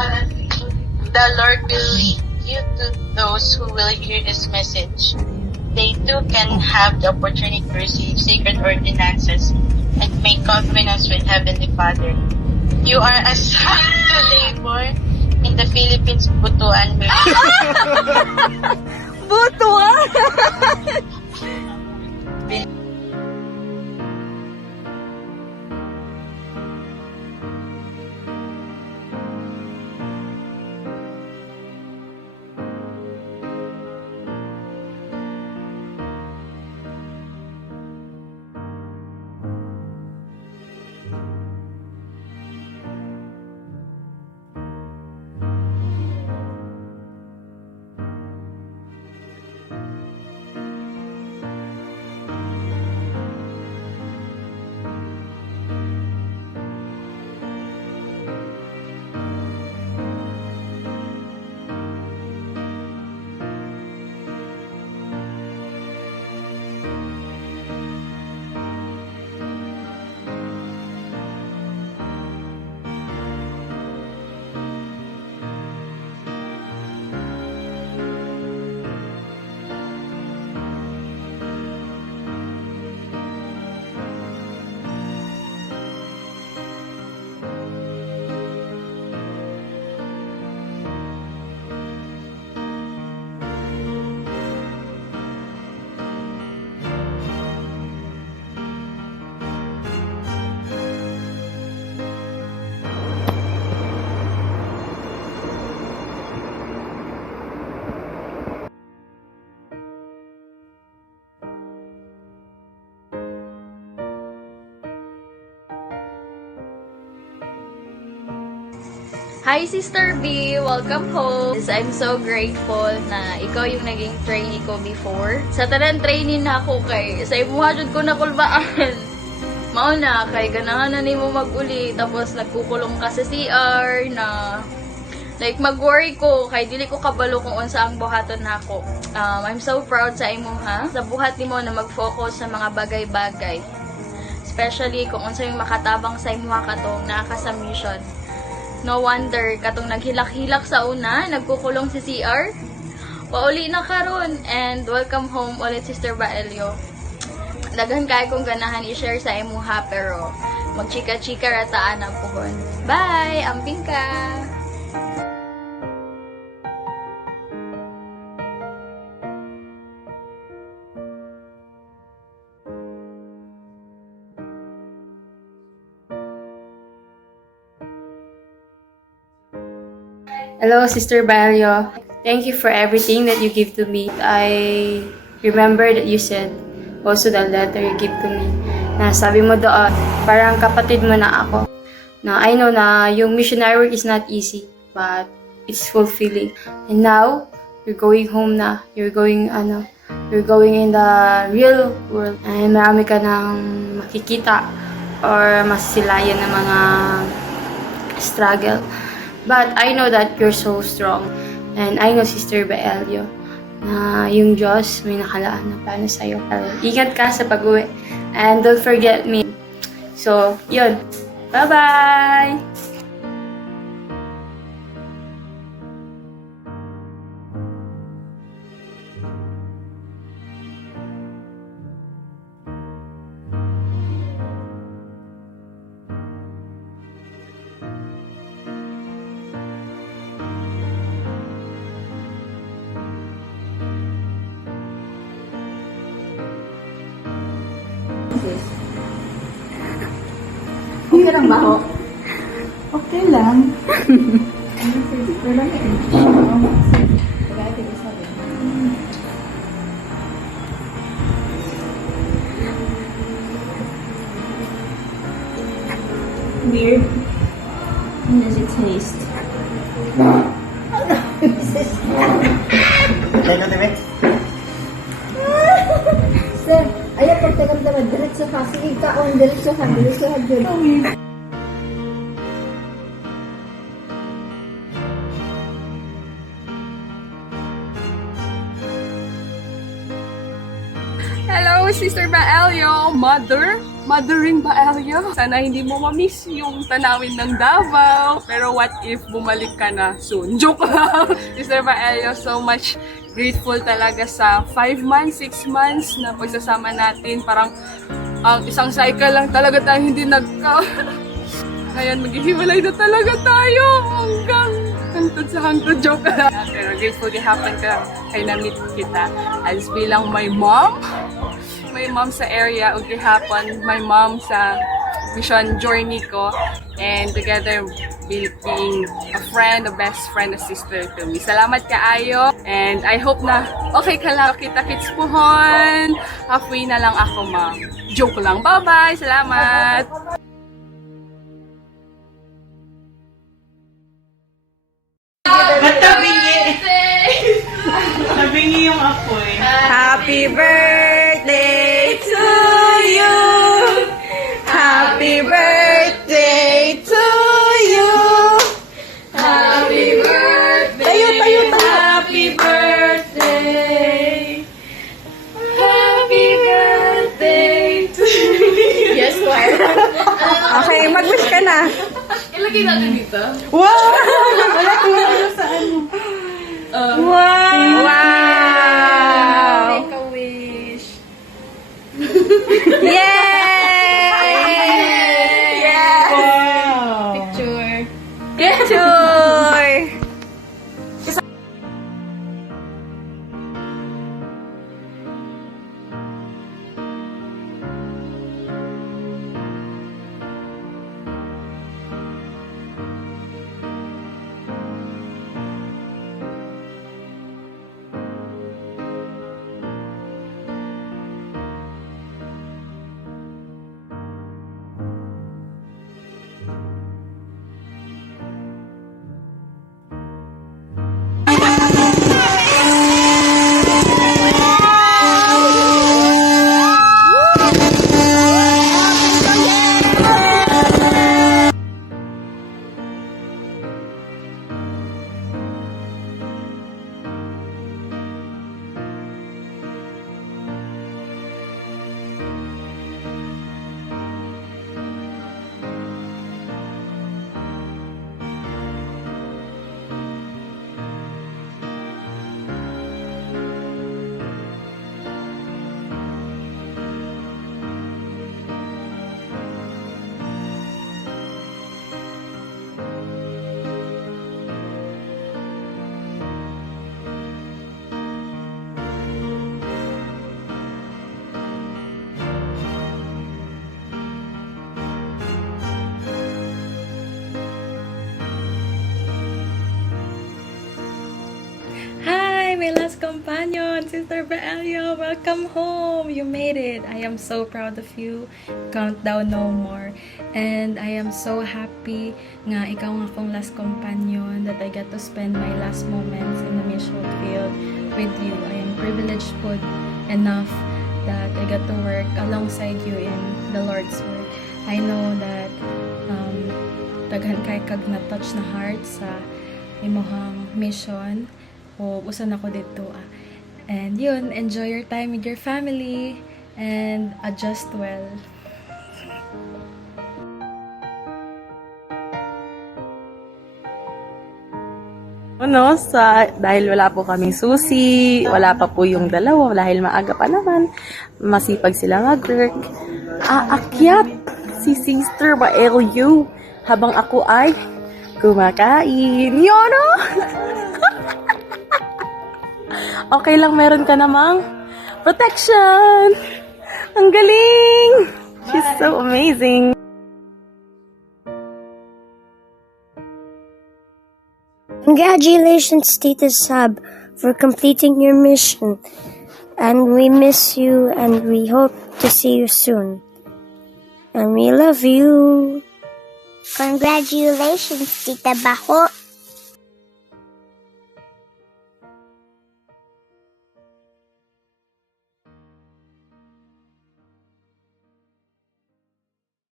The Lord will lead you to those who will hear His message. They too can have the opportunity to receive sacred ordinances and make covenants with Heavenly Father. You are assigned to labor in the Philippines Butuan Mission. Butuan! Hi, Sister B! Welcome home! I'm so grateful na ikaw yung naging trainee ko before. Sa tanan trainee na ako kay sa imuha jud ko na kulbaan. Mauna kay ganahan na nimo mag-uli tapos nagkukulong ka sa CR na like mag-worry ko kay dili ko kabalo kung unsa ang buhaton nako. I'm so proud sa imuha sa buhat nimo na mag-focus sa mga bagay-bagay. Especially kung unsa yung makatabang sa imuha katong naa sa mission. No wonder, katong naghilak-hilak sa una, nagkukulong si CR. Pauli na karon and welcome home ulit, Sister Baelio. Daghan kay kong ganahan i-share sa imuha pero magchika-chika rataan ang puhon. Bye! Amping ka! Hello, Sister Baelio. Thank you for everything that you give to me. I remember that you said also the letter you give to me. Na sabi mo doon, parang kapatid mo na ako. Na I know na yung missionary work is not easy, but it's fulfilling. And now, you're going home na. You're going in the real world. And marami ka nang makikita or masisilayan ng mga struggle. But I know that you're so strong. And I know, Sister Baelio, na yung Diyos may nakalaan na plano sa'yo. Ingat ka sa pag-uwi. And don't forget me. So, yun. Bye-bye! Okay lang ba ho? Okay lang. Wala weird. How does it taste? Sir, ayaw pagtagamdaman. Diretso ka. Sige ka. Diretso ka. Diretso ka dyan. Hello, Sister Baelio, mother. Mothering Baelio. Sana hindi mo ma-miss yung tanawin ng Davao. Pero what if bumalik ka na soon? Joke lang. Sister Baelio, so much grateful talaga sa 5 months, 6 months na pagsasama natin. Parang isang cycle lang talaga tayo hindi Ngayon, maghihiwalay na talaga tayo hanggang hangtod sa hangtod. Joke lang. Pero grateful happen ka kay na-meet kita as bilang my mom sa area, ug gihapon my mom sa mission journey ko, and together being a friend, a best friend, a sister to me. Salamat kaayo, and I hope na okay ka lang. Kita-kits pohon. Halfway na lang ako, ma. Joke lang. Bye-bye. Salamat. Nabingi yung apoy. Happy birthday to you. Happy birthday to you. Happy birthday. Tayo. Happy birthday. Happy birthday to you. Yes, why? Okay, mag-wish ka na. Ilagay natin dito. Wow! Wala ko sa ano. Wow! Make a wish. Yay! Yes! Wow! Picture. Picture! my last companion, Sister Baelio. Welcome home. You made it. I am so proud of you. Countdown no more. And I am so happy nga ikaw nga akong last companion that I get to spend my last moments in the mission field with you. I am privileged enough that I get to work alongside you in the Lord's work. I know that daghan kay kag na-touch na heart sa imuhang mission o usan ako dito and yun, enjoy your time with your family and adjust well. Dahil wala po kaming susi, wala pa po yung dalawa, dahil maaga pa naman, masipag sila mag-work. Aakyat si Sister Baelio habang ako ay kumakain. Yun o! Okay lang, meron ka namang protection! Ang galing! She's so amazing! Congratulations, Tita Sab, for completing your mission. And we miss you and we hope to see you soon. And we love you. Congratulations, Tita Baho.